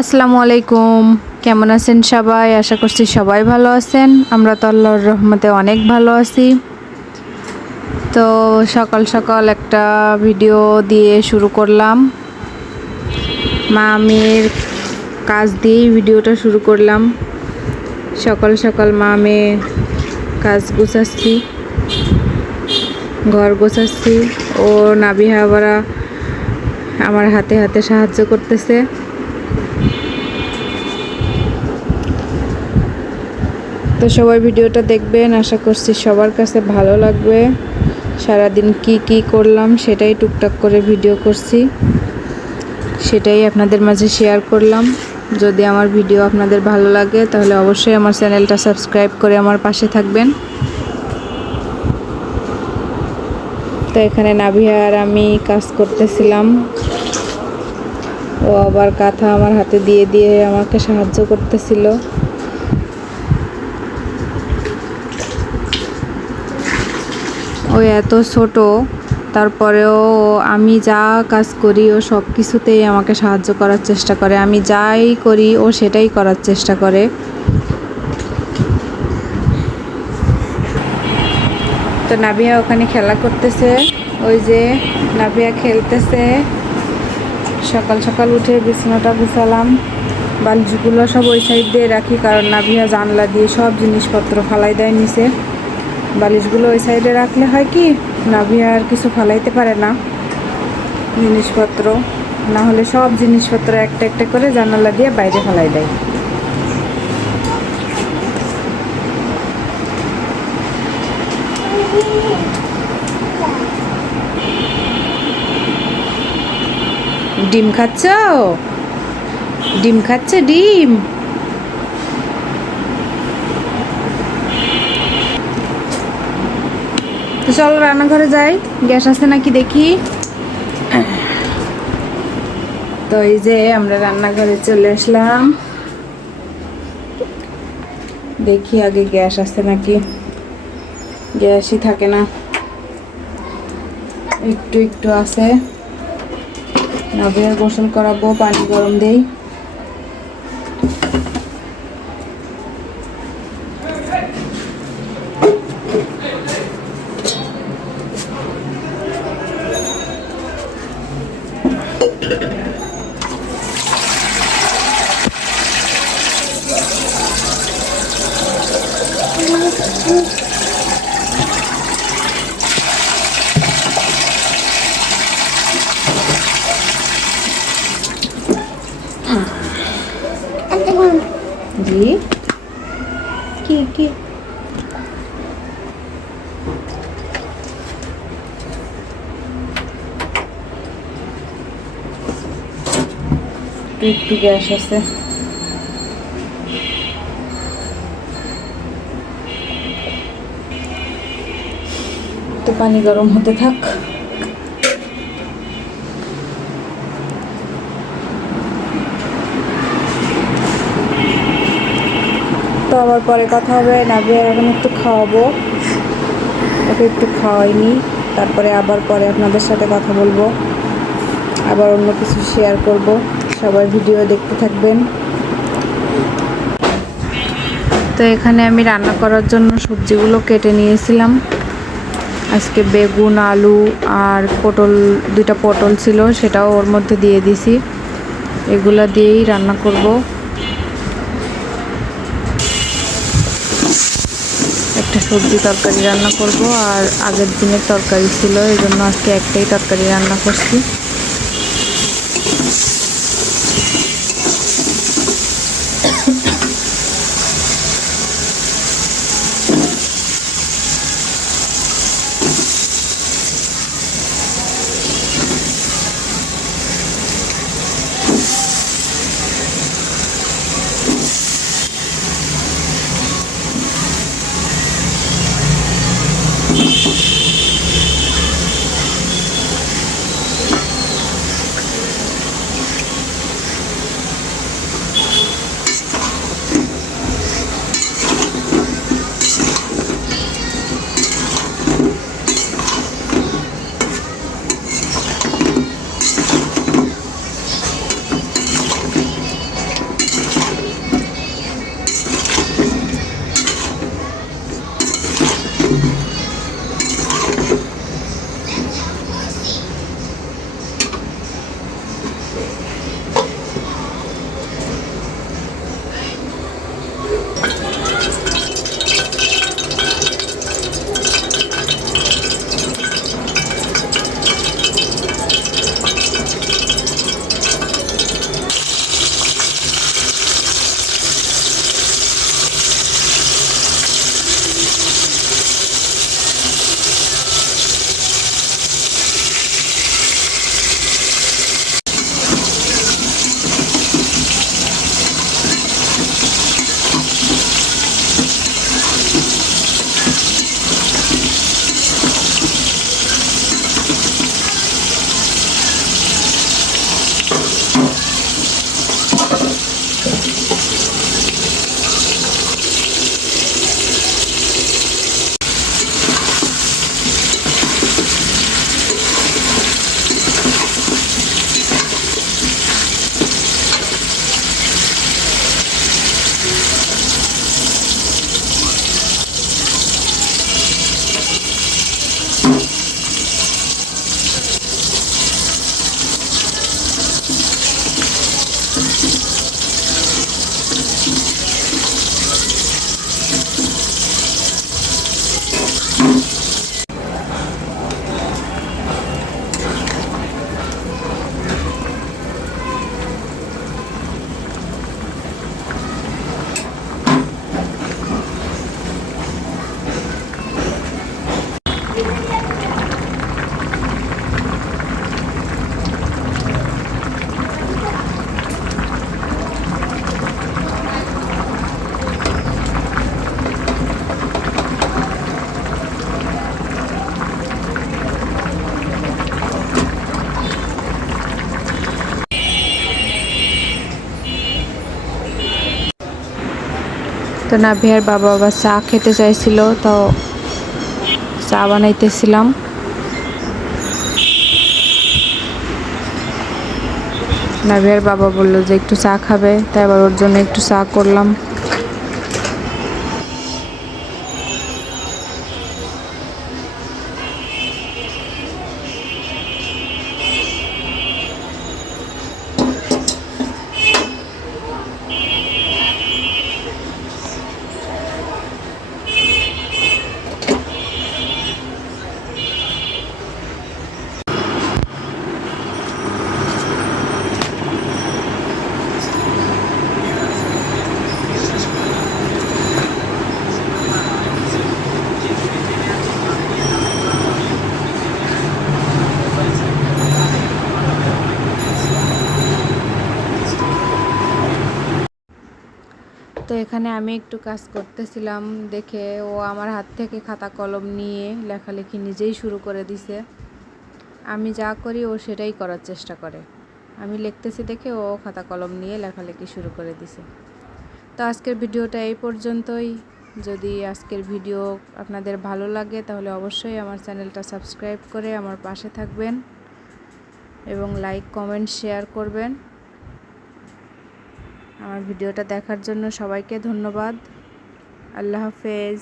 আসসালামু আলাইকুম। কেমন আছেন সবাই? আশা করছি সবাই ভালো আছেন। আমরা তো আল্লাহর রহমতে অনেক ভালো আছি। তো সকাল সকাল একটা ভিডিও দিয়ে শুরু করলাম। মা মেয়ের কাজ দিয়েই ভিডিওটা শুরু করলাম। সকাল সকাল মা মেয়ে কাজ গোছাচ্ছি, ঘর গোছাচ্ছি। ও নাবিহা আবার আমার হাতে হাতে সাহায্য করতেছে। তো সবাই ভিডিওটা দেখবেন, আশা করছি সবার কাছে ভালো লাগবে। সারাদিন কি করলাম সেটাই টুকটাক করে ভিডিও করছি, সেটাই আপনাদের মাঝে শেয়ার করলাম। যদি আমার ভিডিও আপনাদের ভালো লাগে তাহলে অবশ্যই আমার চ্যানেলটা সাবস্ক্রাইব করে আমার পাশে থাকবেন। তো এখানে নাবিহা আর আমি কাজ করতেছিলাম। ও আবার কাঁথা আমার হাতে দিয়ে দিয়ে আমাকে সাহায্য করতেছিল। ও এত ছোট, তারপরেও আমি যা কাজ করি ও সব কিছুতেই আমাকে সাহায্য করার চেষ্টা করে। আমি যাই করি ও সেটাই করার চেষ্টা করে। তো নাবিহা ওখানে খেলা করতেছে। ওই যে নাবিহা খেলতেছে। সকাল সকাল উঠে বিছানাটা গুছালাম। বালিশগুলো সব ওই সাইড দিয়ে রাখি, কারণ নাবিহা জানলা দিয়ে সব জিনিসপত্র ফালাই দেয় নিচে। বালিশগুলো ওই সাইডে রাখলে হয় কি, নাবিহা আর কিছু ফালাইতে পারে না জিনিসপত্র। না হলে সব জিনিসপত্র একটা একটা করে জানালা দিয়ে বাইরে ফালাই দেয়। ডিম খাচ্ছ? ডিম খাচ্ছে? ডিম তো চলো রান্নাঘরে যাই, গ্যাস আছে নাকি দেখি। তো এই যে আমরা রান্নাঘরে চলে আসলাম। দেখি আগে গ্যাস আছে নাকি। গ্যাসই থাকে না, একটু একটু আছে। নাবিহার গোসল করাবো, পানি গরম দেই। জি কি একটু গ্যাস আছে। তো পানি গরম হতে থাক। তো আবার পরে কথা হবে। নাবিয়া এখন একটু খাওয়াবো, ওকে একটু খাওয়াইনি, তারপরে আবার পরে আপনাদের সাথে কথা বলবো, আবার অন্য কিছু শেয়ার করব। সবাই ভিডিও দেখতে থাকবেন। তো এখানে আমি রান্না করার জন্য সবজিগুলো কেটে নিয়েছিলাম। আজকে বেগুন, আলু আর পটল, 2টা পটল ছিল, সেটাও ওর মধ্যে দিয়ে দিছি। এগুলা দিয়েই রান্না করব। একটা সবজি তরকারি রান্না করব, আর আগের দিনের তরকারি ছিল, এই জন্য আজকে একটাই তরকারি রান্না করছি। তো নাভিয়ার বাবা আবার চা খেতে চাইছিল, তো চা বানাইতেছিলাম। নাভিয়ার বাবা বললো যে একটু চা খাবে, তাই আবার ওর জন্য একটু চা করলাম। তো এখানে আমি একটু কাজ করতেছিলাম দেখে ও আমার হাত থেকে খাতা কলম নিয়ে লেখালেখি নিজেই শুরু করে দিছে। আমি যা করি ও সেটাই করার চেষ্টা করে। আমি লিখতেছি দেখে ও খাতা কলম নিয়ে লেখালেখি শুরু করে দিছে। তো আজকের ভিডিওটা এই পর্যন্তই। যদি আজকের ভিডিও আপনাদের ভালো লাগে তাহলে অবশ্যই আমার চ্যানেলটা সাবস্ক্রাইব করে আমার পাশে থাকবেন এবং লাইক কমেন্ট শেয়ার করবেন। আমার ভিডিওটা দেখার জন্য সবাইকে ধন্যবাদ। আল্লাহ হাফেজ।